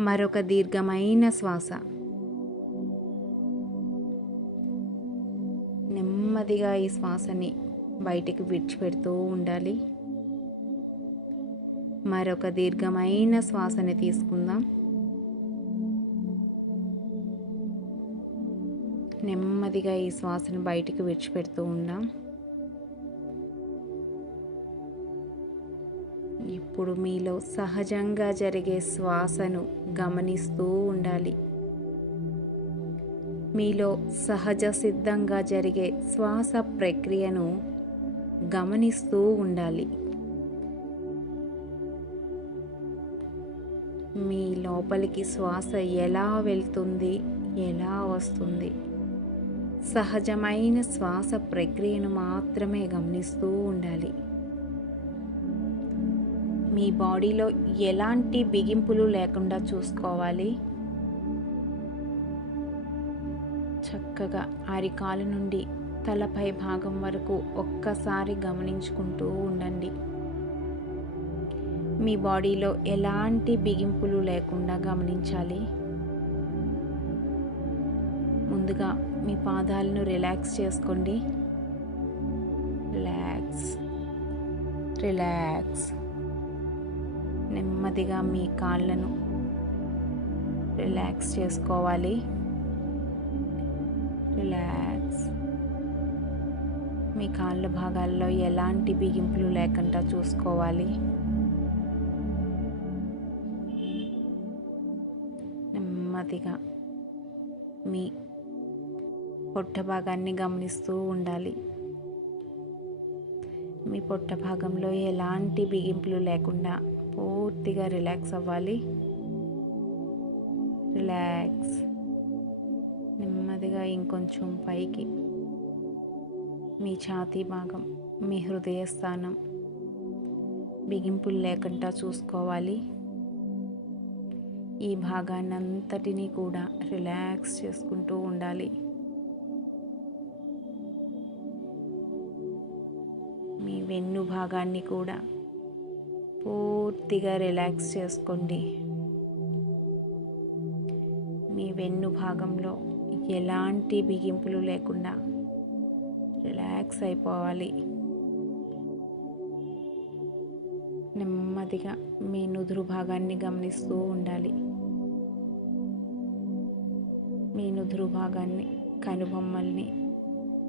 మరొక దీర్ఘమైన శ్వాస. నెమ్మదిగా ఈ శ్వాసని బయటికి విడిచిపెడుతూ ఉండాలి. మరొక దీర్ఘమైన శ్వాసని తీసుకుందాం. నెమ్మదిగా ఈ శ్వాసను బయటికి విడిచిపెడుతూ ఉందాం. ఇప్పుడు మీలో సహజంగా జరిగే శ్వాసను గమనిస్తూ ఉండాలి. మీలో సహజ సిద్ధంగా జరిగే శ్వాస ప్రక్రియను గమనిస్తూ ఉండాలి. మీ లోపలికి శ్వాస ఎలా వెళ్తుంది? ఎలా వస్తుంది? సహజమైన శ్వాస ప్రక్రియను మాత్రమే గమనిస్తూ ఉండాలి. మీ బాడీలో ఎలాంటి బిగింపులు లేకుండా చూసుకోవాలి? చక్కగా అరికాలు నుండి తలపై భాగం వరకు ఒక్కసారి గమనించుకుంటూ ఉండండి. మీ బాడీలో ఎలాంటి బిగింపులు లేకుండా గమనించాలి? ముందుగా మీ పాదాలను రిలాక్స్ చేసుకోండి. రిలాక్స్. రిలాక్స్. నెమ్మదిగా మీ కాళ్ళను రిలాక్స్ చేసుకోవాలి. రిలాక్స్. మీ కాళ్ళ భాగాల్లో ఎలాంటి బిగింపులు లేకుండా చూసుకోవాలి. నెమ్మదిగా మీ పొట్ట భాగాన్ని గమనిస్తూ ఉండాలి. మీ పొట్ట భాగంలో ఎలాంటి బిగింపులు లేకుండా పూర్తిగా రిలాక్స్ అవ్వాలి. రిలాక్స్. నెమ్మదిగా ఇంకొంచెం పైకి. మీ ఛాతీ భాగం మీ హృదయ స్థానం. బిగింపులు లేకుండా చూసుకోవాలి. ఈ భాగాన్నంతటినీ కూడా రిలాక్స్ చేసుకుంటూ ఉండాలి. మీ వెన్ను భాగాన్ని కూడా పూర్తిగా రిలాక్స్ చేసుకోండి. మీ వెన్ను భాగంలో ఎలాంటి బిగింపులు లేకుండా రిలాక్స్ అయిపోవాలి. నెమ్మదిగా మీ నుదురు భాగాన్ని గమనిస్తూ ఉండాలి. మీ నుదురు భాగాన్ని కనుబొమ్మల్ని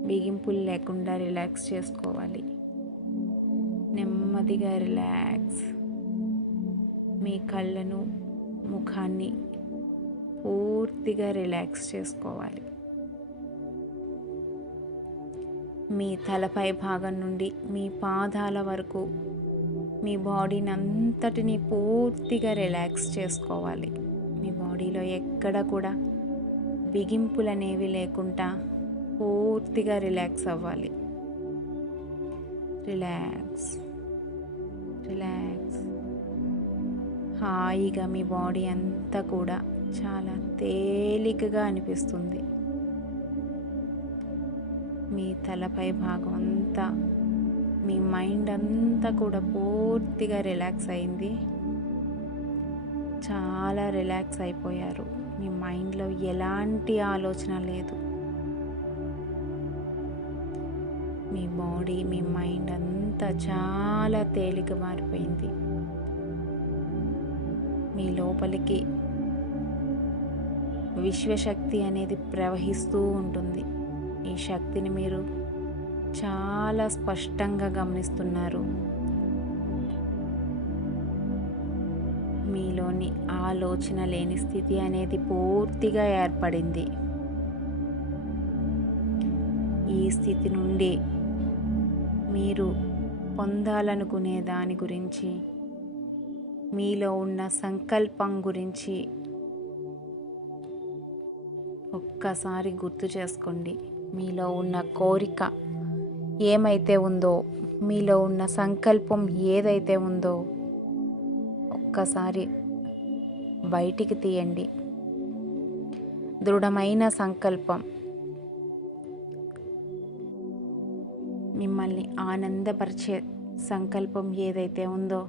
బిగింపులు లేకుండా రిలాక్స్ చేసుకోవాలి. నెమ్మదిగా రిలాక్స్ మీ కళ్ళను ముఖాన్ని పూర్తిగా రిలాక్స్ చేసుకోవాలి. మీ తలపై భాగం నుండి మీ పాదాల వరకు మీ బాడీని అంతటిని పూర్తిగా రిలాక్స్ చేసుకోవాలి. మీ బాడీలో ఎక్కడ కూడా బిగింపులు అనేవి లేకుండా పూర్తిగా రిలాక్స్ అవ్వాలి. రిలాక్స్. రిలాక్స్. హాయిగా మీ బాడీ అంతా కూడా చాలా తేలికగా అనిపిస్తుంది. మీ తలపై భాగం అంతా మీ మైండ్ అంతా కూడా పూర్తిగా రిలాక్స్ అయింది. చాలా రిలాక్స్ అయిపోయారు. మీ మైండ్లో ఎలాంటి ఆలోచన లేదు. మీ బాడీ మీ మైండ్ అంతా చాలా తేలిక మారిపోయింది. మీ లోపలికి. విశ్వశక్తి అనేది ప్రవహిస్తూ ఉంటుంది. ఈ శక్తిని మీరు చాలా స్పష్టంగా గమనిస్తున్నారు. మీలోని ఆలోచన లేని స్థితి అనేది పూర్తిగా ఏర్పడింది. ఈ స్థితి నుండి మీరు పొందాలనుకునే దాని గురించి మీలో ఉన్న సంకల్పం గురించి ఒక్కసారి గుర్తు చేసుకోండి. మీలో ఉన్న కోరిక ఏమైతే ఉందో మీలో ఉన్న సంకల్పం ఏదైతే ఉందో ఒక్కసారి బయటికి తీయండి. దృఢమైన సంకల్పం. మిమ్మల్ని ఆనందపరిచే సంకల్పం ఏదైతే ఉందో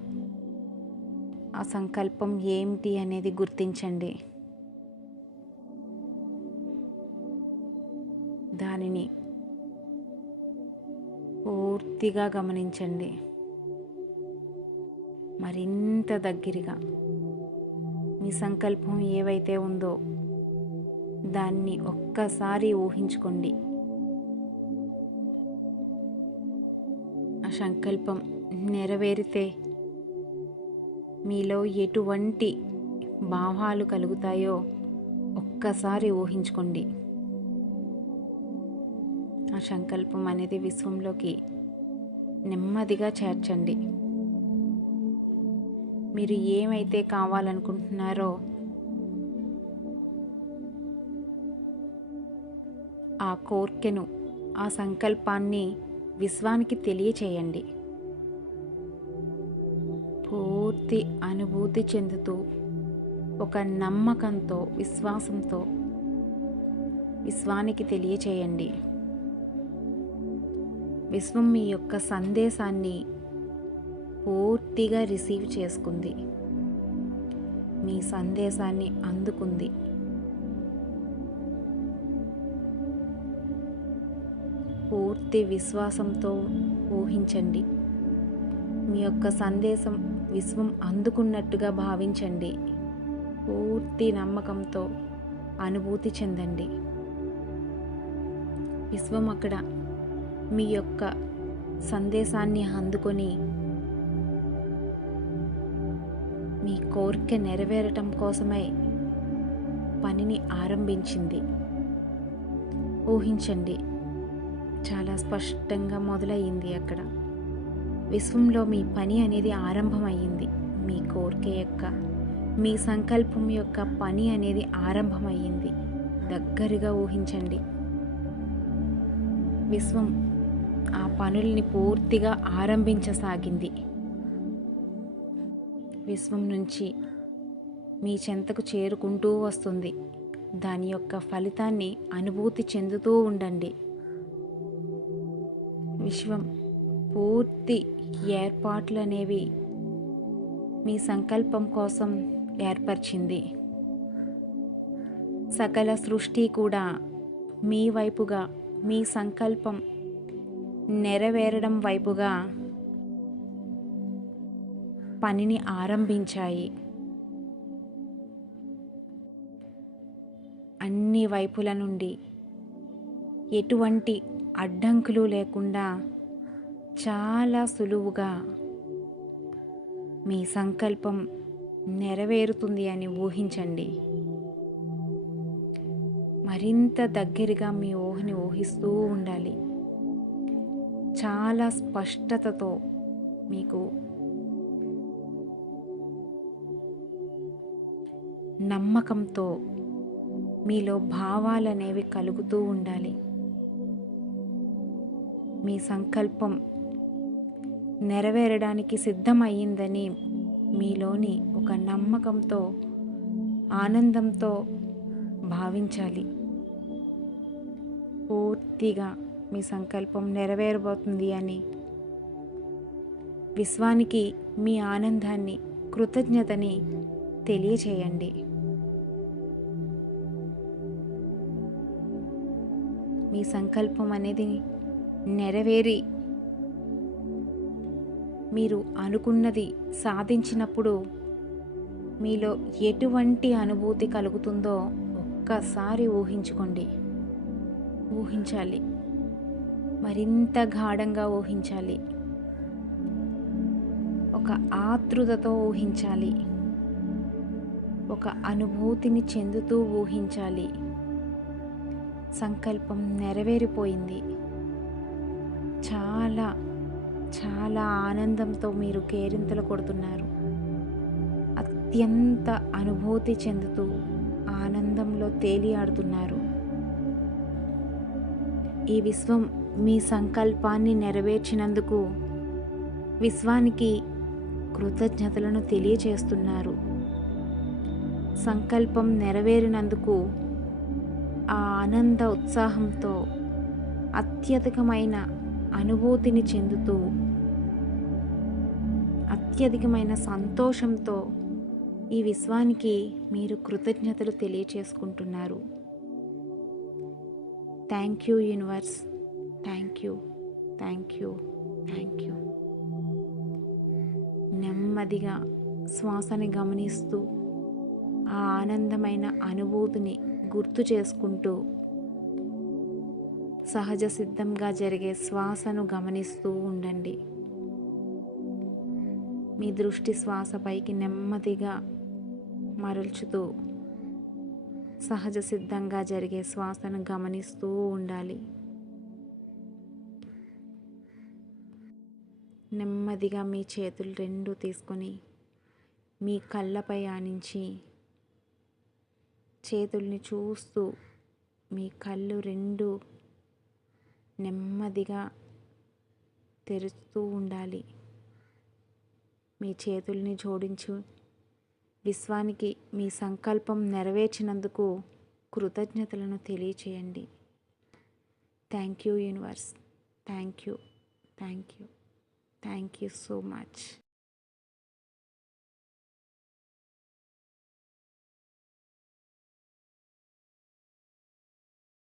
ఆ సంకల్పం ఏమిటి అనేది గుర్తించండి. దానిని పూర్తిగా గమనించండి. మరింత దగ్గరగా మీ సంకల్పం ఏవైతే ఉందో దాన్ని ఒక్కసారి ఊహించుకోండి. ఆ సంకల్పం నెరవేరితే మీలో ఎటువంటి భావాలు కలుగుతాయో ఒక్కసారి ఊహించుకోండి. ఆ సంకల్పం అనేది విశ్వంలోకి నెమ్మదిగా చేర్చండి. మీరు ఏమైతే కావాలనుకుంటున్నారో ఆ కోర్కెను ఆ సంకల్పాన్ని విశ్వానికి తెలియచేయండి. తృప్తి అనుభూతి చెందుతూ ఒక నమ్మకంతో విశ్వాసంతో విశ్వానికి తెలియచేయండి. విశ్వం మీ యొక్క సందేశాన్ని పూర్తిగా రిసీవ్ చేసుకుంది. మీ సందేశాన్ని అందుకుంది. పూర్తి విశ్వాసంతో ఊహించండి. మీ యొక్క సందేశం విశ్వం అందుకున్నట్టుగా భావించండి. పూర్తి నమ్మకంతో అనుభూతి చెందండి. విశ్వం అక్కడ మీ యొక్క సందేశాన్ని అందుకొని మీ కోరిక నెరవేరటం కోసమై పనిని ఆరంభించింది. ఊహించండి. చాలా స్పష్టంగా మొదలయ్యింది అక్కడ. విశ్వంలో మీ పని అనేది ఆరంభమయ్యింది. మీ కోరిక యొక్క మీ సంకల్పం యొక్క పని అనేది ఆరంభమయ్యింది. దగ్గరగా ఊహించండి. విశ్వం ఆ పనుల్ని పూర్తిగా ఆరంభించసాగింది. విశ్వం నుంచి మీ చెంతకు చేరుకుంటూ వస్తుంది. దాని యొక్క ఫలితాన్ని అనుభూతి చెందుతూ ఉండండి. విశ్వం పూర్తి ఏర్పాట్లు అనేవి మీ సంకల్పం కోసం ఏర్పరిచింది. సకల సృష్టి కూడా మీ వైపుగా మీ సంకల్పం నెరవేరడం వైపుగా పనిని ఆరంభించాయి. అన్ని వైపుల నుండి ఎటువంటి అడ్డంకులు లేకుండా చాలా సులువుగా మీ సంకల్పం నెరవేరుతుంది అని ఊహించండి. మరింత దగ్గరగా మీ ఊహని ఊహిస్తూ ఉండాలి. చాలా స్పష్టతతో మీకు నమ్మకంతో మీలో భావాలనేవి కలుగుతూ ఉండాలి. మీ సంకల్పం నెరవేరడానికి సిద్ధమయ్యిందని మీలోని ఒక నమ్మకంతో ఆనందంతో భావించాలి. పూర్తిగా మీ సంకల్పం నెరవేరబోతుంది అని విశ్వానికి మీ ఆనందాన్ని కృతజ్ఞతని తెలియచేయండి. మీ సంకల్పం అనేది నెరవేరి మీరు అనుకున్నది సాధించినప్పుడు మీలో ఎటువంటి అనుభూతి కలుగుతుందో ఒక్కసారి ఊహించుకోండి. ఊహించాలి. మరింత గాఢంగా ఊహించాలి. ఒక ఆతృతతో ఊహించాలి. ఒక అనుభూతిని చెందుతూ ఊహించాలి. సంకల్పం నెరవేరిపోయింది. చాలా చాలా ఆనందంతో మీరు కేరింతలు కొడుతున్నారు. అత్యంత అనుభూతి చెందుతూ ఆనందంలో తేలియాడుతున్నారు. ఈ విశ్వం మీ సంకల్పాన్ని నెరవేర్చినందుకు విశ్వానికి కృతజ్ఞతలను తెలియచేస్తున్నారు సంకల్పం నెరవేరినందుకు ఆ ఆనంద ఉత్సాహంతో అత్యధికమైన అనుభూతిని చెందుతూ అత్యధికమైన సంతోషంతో ఈ విశ్వానికి మీరు కృతజ్ఞతలు తెలియచేసుకుంటున్నారు. Thank you universe thank you thank you thank you నెమ్మదిగా శ్వాసని గమనిస్తూ ఆ ఆనందమైన అనుభూతిని గుర్తు చేసుకుంటూ సహజ సిద్ధంగా జరిగే శ్వాసను గమనిస్తూ ఉండండి. మీ దృష్టి శ్వాసపైకి నెమ్మదిగా మరల్చుతూ సహజ సిద్ధంగా జరిగే శ్వాసను గమనిస్తూ ఉండాలి. నెమ్మదిగా మీ చేతులు రెండు తీసుకొని మీ కళ్ళపై ఆనించి చేతుల్ని చూస్తూ మీ కళ్ళు రెండు నెమ్మదిగా తెరుస్తూ ఉండాలి. మీ చేతుల్ని జోడించు. విశ్వానికి మీ సంకల్పం నెరవేర్చినందుకు కృతజ్ఞతలను తెలియచేయండి. Thank you universe. Thank you. Thank you. Thank you so much.